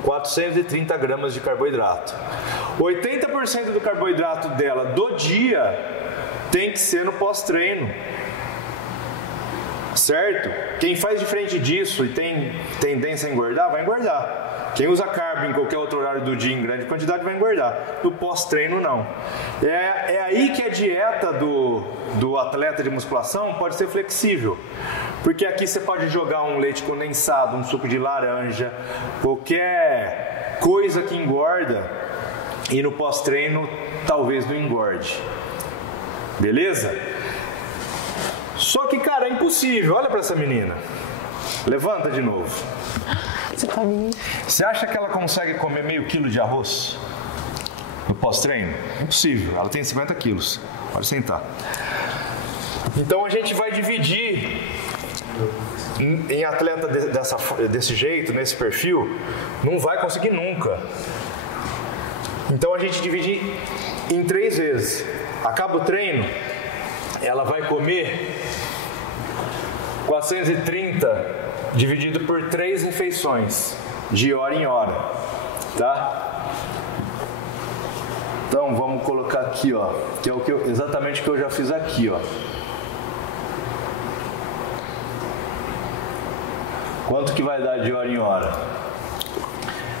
430 gramas de carboidrato. 80% do carboidrato dela do dia tem que ser no pós-treino. Certo? Quem faz diferente disso e tem tendência a engordar, vai engordar. Quem usa carbo em qualquer outro horário do dia em grande quantidade vai engordar. No pós-treino, não. É aí que a dieta do atleta de musculação pode ser flexível. Porque aqui você pode jogar um leite condensado, um suco de laranja, qualquer coisa que engorda, e no pós-treino talvez não engorde. Beleza? Só que, cara, é impossível. Olha pra essa menina. Levanta de novo. Você acha que ela consegue comer meio quilo de arroz no pós-treino? Impossível. Ela tem 50 quilos. Pode sentar. Então a gente vai dividir em atleta desse jeito, nesse perfil, não vai conseguir nunca. Então a gente divide em 3 vezes. Acaba o treino, ela vai comer 430 dividido por 3 refeições, de hora em hora, tá? Então vamos colocar aqui, ó, que é exatamente o que eu já fiz aqui, ó. Quanto que vai dar de hora em hora?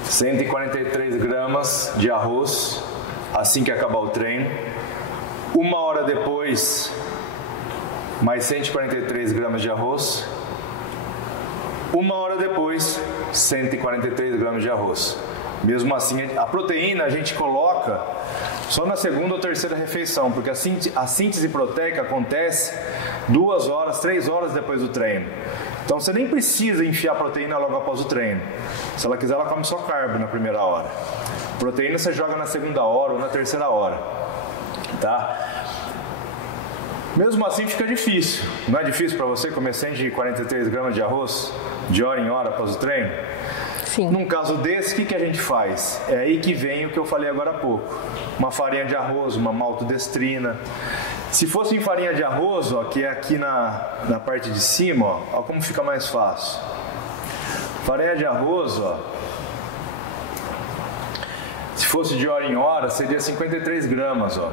143 gramas de arroz, assim que acabar o treino. 1 hora depois, mais 143 gramas de arroz. 1 hora depois, 143 gramas de arroz. Mesmo assim, a proteína a gente coloca só na segunda ou terceira refeição, porque a síntese proteica acontece 2 horas, 3 horas depois do treino. Então você nem precisa enfiar a proteína logo após o treino. Se ela quiser, ela come só carbo na primeira hora. Proteína você joga na segunda hora ou na terceira hora, tá? Mesmo assim fica difícil. Não é difícil para você comer 143 gramas de arroz de hora em hora após o treino? Sim. Num caso desse, o que a gente faz? É aí que vem o que eu falei agora há pouco. Uma farinha de arroz, uma maltodestrina. Se fosse em farinha de arroz, ó, que é aqui na parte de cima, ó como fica mais fácil. Farinha de arroz, ó, se fosse de hora em hora, seria 53 gramas, ó.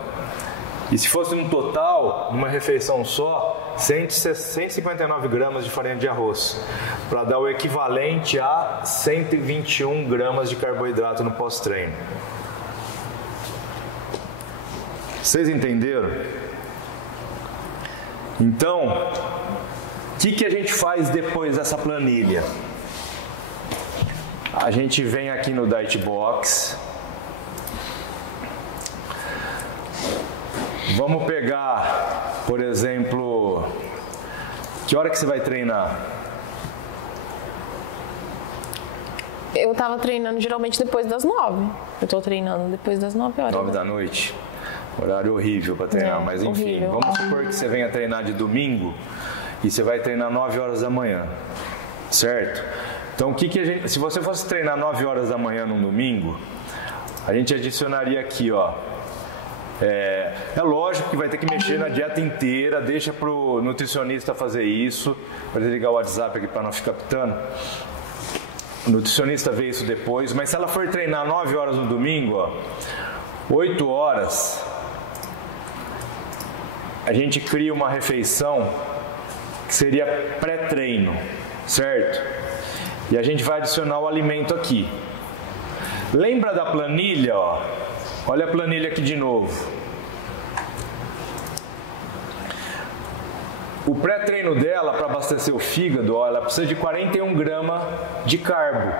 E se fosse no total, numa refeição só, 159 gramas de farinha de arroz, para dar o equivalente a 121 gramas de carboidrato no pós-treino. Vocês entenderam? Então, o que a gente faz depois dessa planilha? A gente vem aqui no Diet Box. Vamos pegar, por exemplo, que hora que você vai treinar? Eu tava treinando geralmente depois das 9. Eu tô treinando depois das 9 horas. 9 da noite. Horário horrível para treinar, mas enfim. horrível. Vamos supor que você venha treinar de domingo e você vai treinar 9 horas da manhã. Certo? Então, se você fosse treinar 9 horas da manhã num domingo, a gente adicionaria aqui, ó. É lógico que vai ter que mexer na dieta inteira, deixa pro nutricionista fazer isso. Vou desligar o WhatsApp aqui para não ficar pitando. O nutricionista vê isso depois, mas se ela for treinar 9 horas no domingo, ó, 8 horas, a gente cria uma refeição que seria pré-treino, certo? E a gente vai adicionar o alimento aqui. Lembra da planilha, ó? Olha a planilha aqui de novo. O pré-treino dela, para abastecer o fígado, ó, ela precisa de 41 gramas de carbo,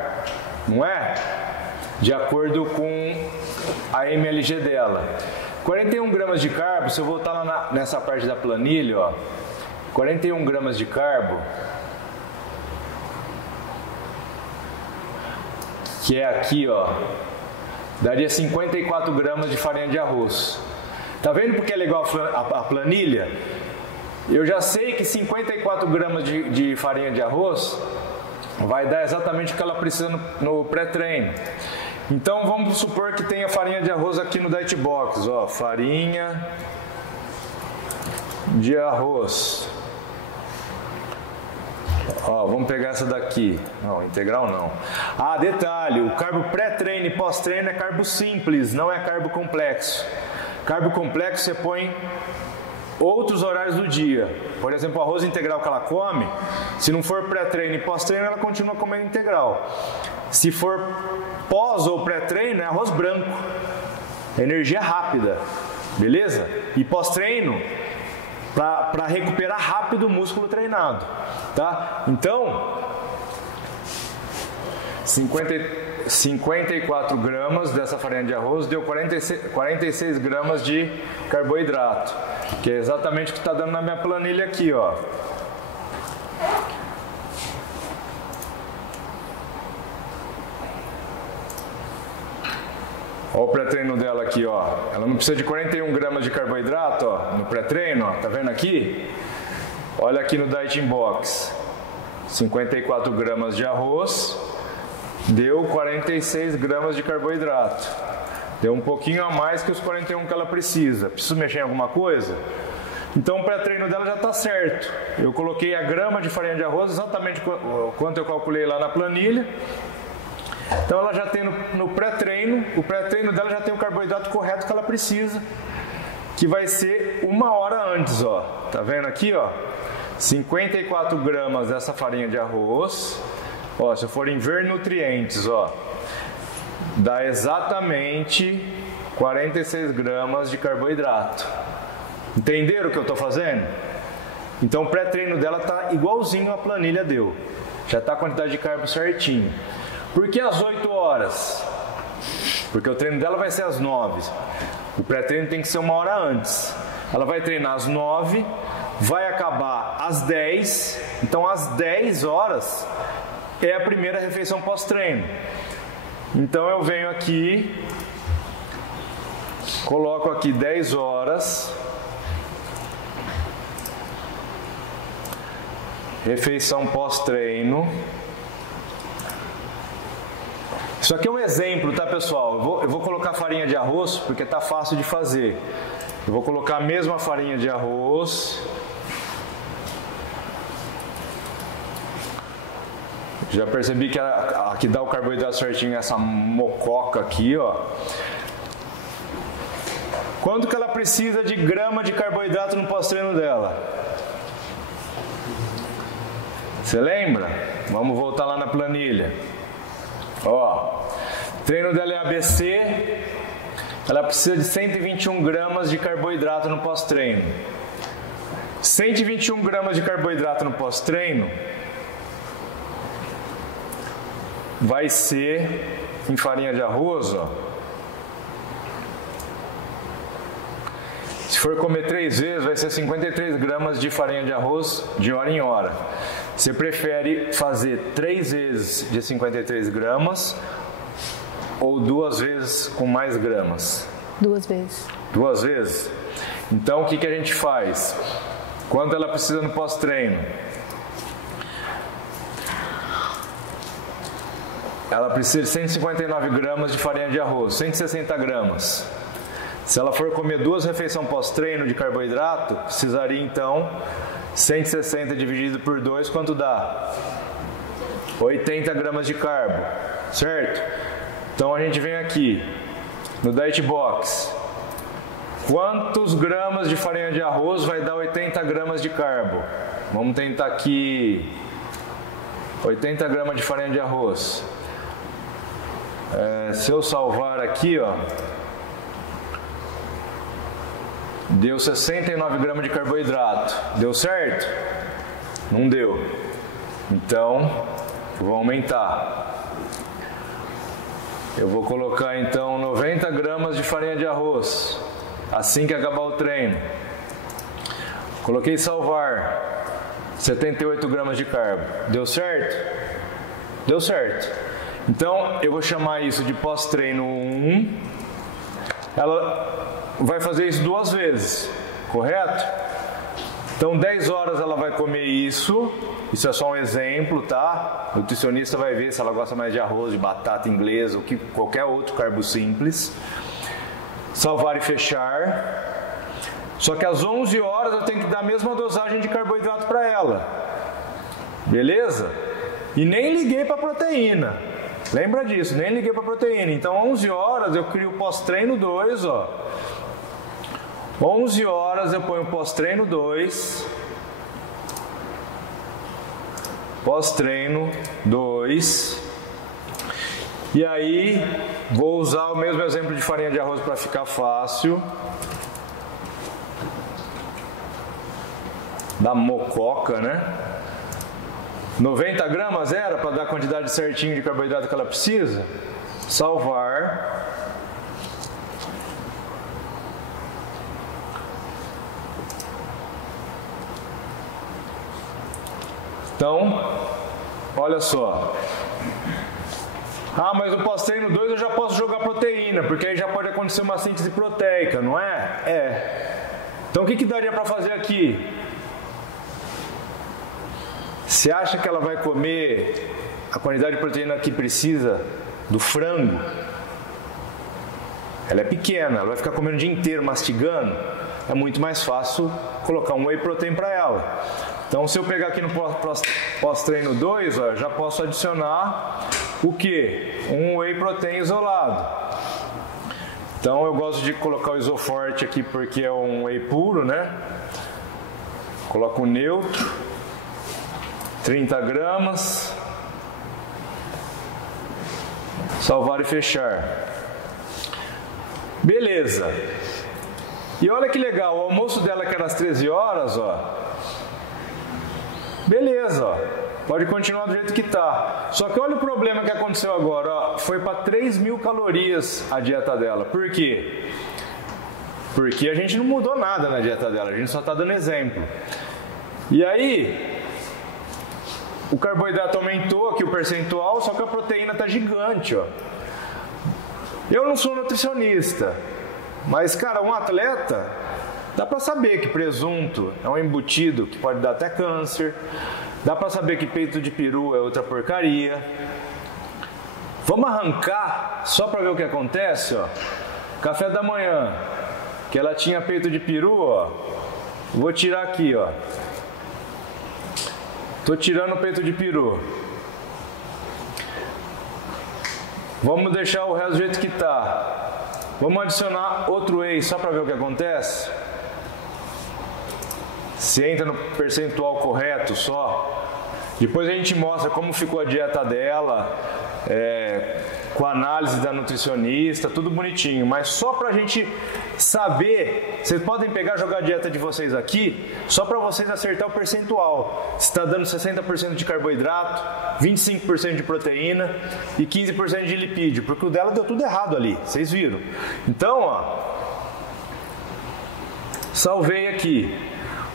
não é? De acordo com a MLG dela. 41 gramas de carbo, se eu voltar lá nessa parte da planilha, ó, 41 gramas de carbo, que é aqui, ó, daria 54 gramas de farinha de arroz. Tá vendo porque é legal a planilha? Eu já sei que 54 gramas de farinha de arroz vai dar exatamente o que ela precisa no pré-treino. Então vamos supor que tenha farinha de arroz aqui no Diet Box, ó, farinha de arroz. Ó, vamos pegar essa daqui. Não, integral não. Ah, detalhe, o carbo pré-treino e pós-treino é carbo simples, não é carbo complexo. Carbo complexo você põe outros horários do dia. Por exemplo, o arroz integral que ela come, se não for pré-treino e pós-treino, ela continua comendo integral. Se for pós ou pré-treino, é arroz branco. Energia rápida, beleza? E pós-treino, para recuperar rápido o músculo treinado, tá? Então, 54 gramas dessa farinha de arroz deu 46 gramas de carboidrato, que é exatamente o que está dando na minha planilha aqui, ó. Olha o pré-treino dela aqui, ó. Ela não precisa de 41 gramas de carboidrato, ó, no pré-treino, ó. Tá vendo aqui? Olha aqui no Diet Box. 54 gramas de arroz deu 46 gramas de carboidrato. Deu um pouquinho a mais que os 41 que ela precisa. Preciso mexer em alguma coisa? Então o pré-treino dela já está certo. Eu coloquei a grama de farinha de arroz exatamente quanto eu calculei lá na planilha. Então ela já tem no pré-treino, o pré-treino dela já tem o carboidrato correto que ela precisa, que vai ser 1 hora antes, ó. Tá vendo aqui, ó? 54 gramas dessa farinha de arroz. Ó, se eu for em ver nutrientes, ó, dá exatamente 46 gramas de carboidrato. Entenderam o que eu tô fazendo? Então o pré-treino dela tá igualzinho a planilha deu. Já tá a quantidade de carbo certinho. Por que às 8 horas? Porque o treino dela vai ser às 9. O pré-treino tem que ser 1 hora antes. Ela vai treinar às 9, vai acabar às 10. Então às 10 horas é a primeira refeição pós-treino. Então eu venho aqui, coloco aqui 10 horas, refeição pós-treino. Isso aqui é um exemplo, tá, pessoal? Eu vou colocar farinha de arroz porque tá fácil de fazer. Eu vou colocar a mesma farinha de arroz. Já percebi que a que dá o carboidrato certinho é essa mococa aqui, ó. Quanto que ela precisa de grama de carboidrato no pós-treino dela? Você lembra? Vamos voltar lá na planilha. Ó, treino dela é ABC, ela precisa de 121 gramas de carboidrato no pós-treino. 121 gramas de carboidrato no pós-treino vai ser em farinha de arroz, ó. Se for comer 3 vezes, vai ser 53 gramas de farinha de arroz de hora em hora. Você prefere fazer 3 vezes de 53 gramas ou 2 vezes com mais gramas? 2 vezes. 2 vezes? Então, o que a gente faz? Quanto ela precisa no pós-treino? Ela precisa de 159 gramas de farinha de arroz, 160 gramas. Se ela for comer 2 refeições pós-treino de carboidrato, precisaria então 160 dividido por 2, quanto dá? 80 gramas de carbo, certo? Então a gente vem aqui no Diet Box. Quantos gramas de farinha de arroz vai dar 80 gramas de carbo? Vamos tentar aqui 80 gramas de farinha de arroz. Se eu salvar aqui, ó, deu 69 gramas de carboidrato. Deu certo? Não deu. Então, vou aumentar. Eu vou colocar então 90 gramas de farinha de arroz, assim que acabar o treino. Coloquei salvar. 78 gramas de carbo. Deu certo? Deu certo. Então, eu vou chamar isso de pós-treino 1. Ela vai fazer isso 2 vezes, correto? Então, 10 horas ela vai comer isso. Isso é só um exemplo, tá? O nutricionista vai ver se ela gosta mais de arroz, de batata inglesa, ou qualquer outro carbo simples. Salvar e fechar. Só que às 11 horas eu tenho que dar a mesma dosagem de carboidrato para ela. Beleza? E nem liguei para proteína. Lembra disso, nem liguei para proteína. Então, 11 horas eu crio o pós-treino 2, ó. 11 horas eu ponho o pós-treino 2. Pós-treino 2. E aí, vou usar o mesmo exemplo de farinha de arroz para ficar fácil. Da mococa, né? 90 gramas era para dar a quantidade certinha de carboidrato que ela precisa? Salvar. Então, olha só. Ah, mas no pós-treino 2 eu já posso jogar proteína, porque aí já pode acontecer uma síntese proteica, não é? É. Então o que daria para fazer aqui? Você acha que ela vai comer a quantidade de proteína que precisa do frango? Ela é pequena, ela vai ficar comendo o dia inteiro mastigando. É muito mais fácil colocar um whey protein para ela. Então, se eu pegar aqui no pós-treino 2, ó, já posso adicionar o que? Um whey protein isolado. Então, eu gosto de colocar o isoforte aqui porque é um whey puro, né? Coloco o neutro. 30 gramas, salvar e fechar. Beleza. E olha que legal, o almoço dela que era às 13 horas, ó. Beleza, ó. Pode continuar do jeito que tá. Só que olha o problema que aconteceu agora, ó. Foi para 3.000 calorias a dieta dela. Por quê? Porque a gente não mudou nada na dieta dela, a gente só tá dando exemplo. E aí, o carboidrato aumentou aqui o percentual, só que a proteína está gigante, ó. Eu não sou nutricionista, mas, cara, um atleta, dá para saber que presunto é um embutido que pode dar até câncer, dá para saber que peito de peru é outra porcaria. Vamos arrancar, só para ver o que acontece, ó. Café da manhã, que ela tinha peito de peru, ó. Vou tirar aqui, ó. Tô tirando o peito de peru. Vamos deixar o resto do jeito que tá. Vamos adicionar outro whey só para ver o que acontece. Se entra no percentual correto só. Depois a gente mostra como ficou a dieta dela, com a análise da nutricionista, tudo bonitinho. Mas só pra gente saber, vocês podem pegar e jogar a dieta de vocês aqui, só para vocês acertar o percentual. Se está dando 60% de carboidrato, 25% de proteína e 15% de lipídio, porque o dela deu tudo errado ali, vocês viram. Então, ó, salvei aqui.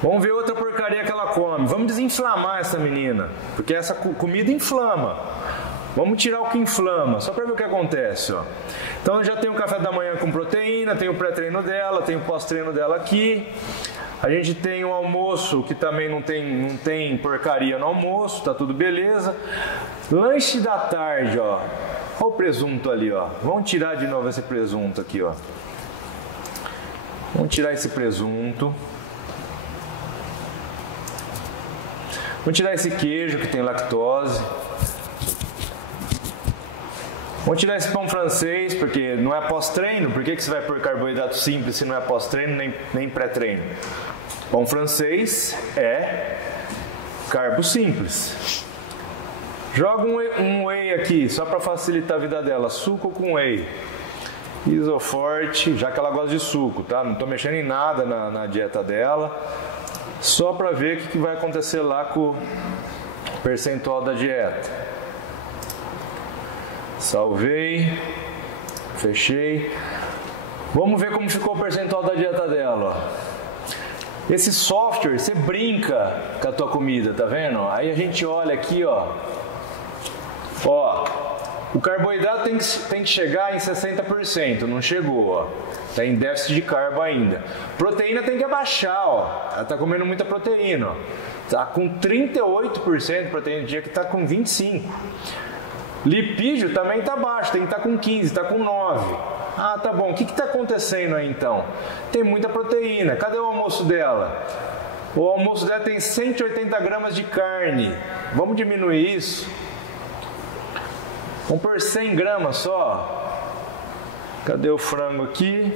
Vamos ver outra porcaria que ela come. Vamos desinflamar essa menina, porque essa comida inflama. Vamos tirar o que inflama, só para ver o que acontece, ó. Então eu já tenho o café da manhã com proteína, tenho o pré-treino dela, tenho o pós-treino dela aqui. A gente tem o almoço, que também não tem porcaria no almoço, tá tudo beleza. Lanche da tarde, ó. Olha o presunto ali, ó. Vamos tirar de novo esse presunto aqui, ó. Vamos tirar esse presunto. Vamos tirar esse queijo que tem lactose. Vamos tirar esse pão francês, porque não é pós-treino. Por que você vai pôr carboidrato simples se não é pós-treino nem pré-treino? Pão francês é carbo simples. Joga um whey aqui, só para facilitar a vida dela. Suco com whey. Isoforte, já que ela gosta de suco, tá? Não estou mexendo em nada na dieta dela. Só para ver o que vai acontecer lá com o percentual da dieta. Salvei, fechei. Vamos ver como ficou o percentual da dieta dela, ó. Esse software, você brinca com a tua comida, tá vendo? Aí a gente olha aqui, ó. Ó, o carboidrato tem que chegar em 60%, não chegou, ó. Tá em déficit de carbo ainda. Proteína tem que abaixar, ó. Ela tá comendo muita proteína, ó. Tá com 38% de proteína, dia que tá com 25%. Lipídio também está baixo, tem que estar com 15, está com 9. Ah, tá bom. O que está acontecendo aí então? Tem muita proteína. Cadê o almoço dela? O almoço dela tem 180 gramas de carne. Vamos diminuir isso. Vamos por 100 gramas só. Cadê o frango aqui?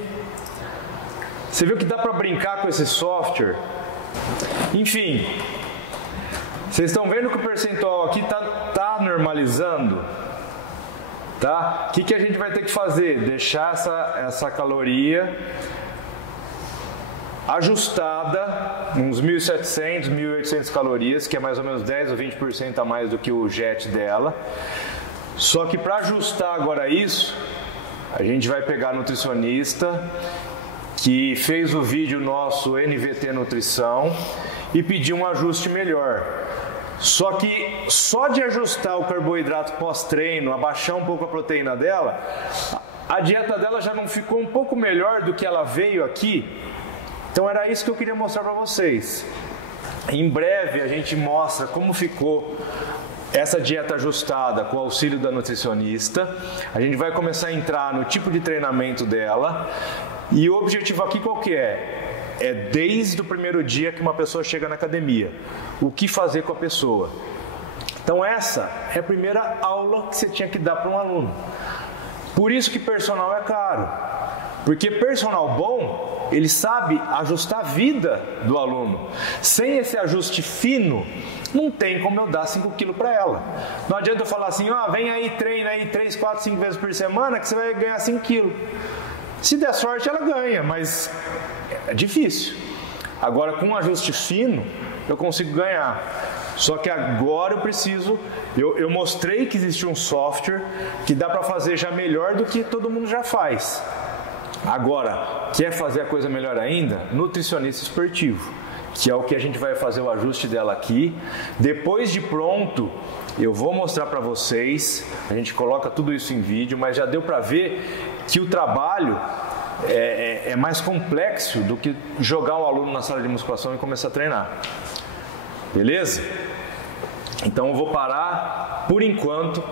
Você viu que dá para brincar com esse software? Enfim. Vocês estão vendo que o percentual aqui tá normalizando? Tá? O que a gente vai ter que fazer? Deixar essa caloria ajustada, uns 1.700, 1.800 calorias, que é mais ou menos 10 ou 20% a mais do que o jet dela. Só que para ajustar agora isso, a gente vai pegar a nutricionista que fez o vídeo nosso NVT Nutrição e pedir um ajuste melhor. Só que só de ajustar o carboidrato pós-treino, abaixar um pouco a proteína dela, a dieta dela já não ficou um pouco melhor do que ela veio aqui. Então era isso que eu queria mostrar para vocês. Em breve a gente mostra como ficou essa dieta ajustada com o auxílio da nutricionista. A gente vai começar a entrar no tipo de treinamento dela. E o objetivo aqui qual que é? É desde o primeiro dia que uma pessoa chega na academia. O que fazer com a pessoa? Então essa é a primeira aula que você tinha que dar para um aluno. Por isso que personal é caro. Porque personal bom, ele sabe ajustar a vida do aluno. Sem esse ajuste fino, não tem como eu dar 5 quilos para ela. Não adianta eu falar assim, ó, vem aí, treina aí 3, 4, 5 vezes por semana que você vai ganhar 5 quilos. Se der sorte, ela ganha, mas é difícil. Agora, com um ajuste fino, eu consigo ganhar. Só que agora eu preciso... Eu mostrei que existe um software que dá para fazer já melhor do que todo mundo já faz. Agora, quer fazer a coisa melhor ainda? Nutricionista esportivo, que é o que a gente vai fazer o ajuste dela aqui. Depois de pronto, eu vou mostrar para vocês. A gente coloca tudo isso em vídeo, mas já deu para ver que o trabalho é mais complexo do que jogar o aluno na sala de musculação e começar a treinar. Beleza? Então eu vou parar por enquanto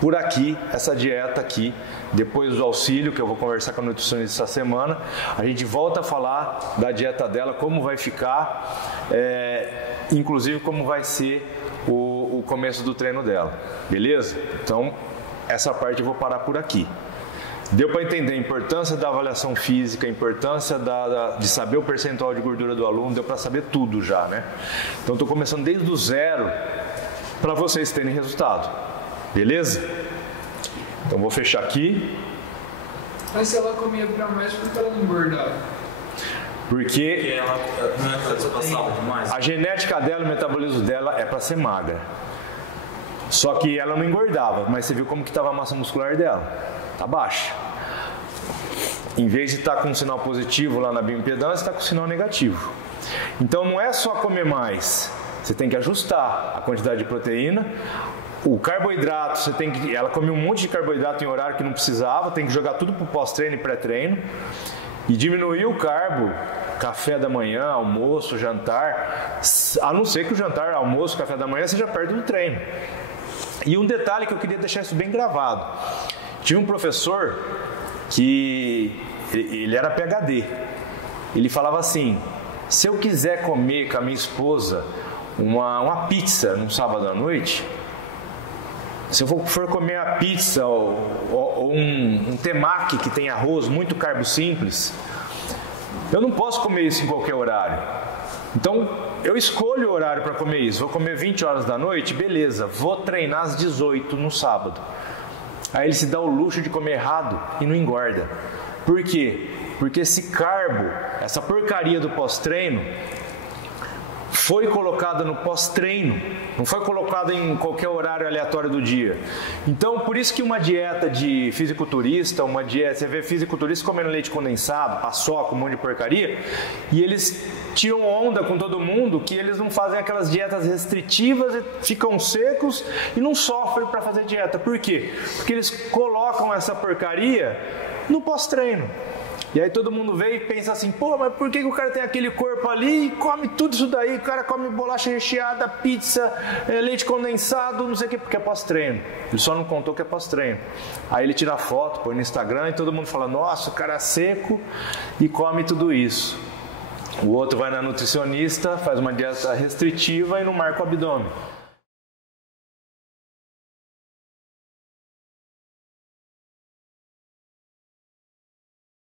por aqui, essa dieta aqui. Depois do auxílio, que eu vou conversar com a nutricionista essa semana, a gente volta a falar da dieta dela, como vai ficar, inclusive como vai ser o começo do treino dela. Beleza? Então essa parte eu vou parar por aqui. Deu para entender a importância da avaliação física, a importância de saber o percentual de gordura do aluno, deu para saber tudo já, né? Então estou começando desde o zero para vocês terem resultado. Beleza? Então vou fechar aqui. Mas se ela comia para mais, por que ela não engordava? Porque ela não é para passar mais. A genética dela, o metabolismo dela é para ser magra. Só que ela não engordava, mas você viu como que estava a massa muscular dela? Tá baixa. Em vez de estar com um sinal positivo lá na bioimpedância, está com um sinal negativo. Então não é só comer mais, você tem que ajustar a quantidade de proteína. O carboidrato, ela come um monte de carboidrato em horário que não precisava, tem que jogar tudo para o pós-treino e pré-treino. E diminuir o carbo, café da manhã, almoço, jantar, a não ser que o jantar, almoço, café da manhã seja perto do treino. E um detalhe que eu queria deixar isso bem gravado. Tive um professor que ele era PhD. Ele falava assim, se eu quiser comer com a minha esposa uma pizza num sábado à noite, se eu for comer a pizza ou um temaki que tem arroz, muito carbo simples, eu não posso comer isso em qualquer horário. Então, eu escolho o horário para comer isso. Vou comer 20 horas da noite, beleza, vou treinar às 18 no sábado. Aí ele se dá o luxo de comer errado e não engorda. Por quê? Porque esse carbo, essa porcaria do pós-treino, foi colocada no pós-treino, não foi colocada em qualquer horário aleatório do dia. Então, por isso que uma dieta de fisiculturista, você vê fisiculturista comendo leite condensado, paçoca, um monte de porcaria, e eles tiram onda com todo mundo que eles não fazem aquelas dietas restritivas, ficam secos e não sofrem para fazer dieta. Por quê? Porque eles colocam essa porcaria no pós-treino. E aí todo mundo vê e pensa assim, pô, mas por que o cara tem aquele corpo ali e come tudo isso daí? O cara come bolacha recheada, pizza, leite condensado, não sei o que, porque é pós-treino. Ele só não contou que é pós-treino. Aí ele tira foto, põe no Instagram e todo mundo fala, nossa, o cara é seco e come tudo isso. O outro vai na nutricionista, faz uma dieta restritiva e não marca o abdômen.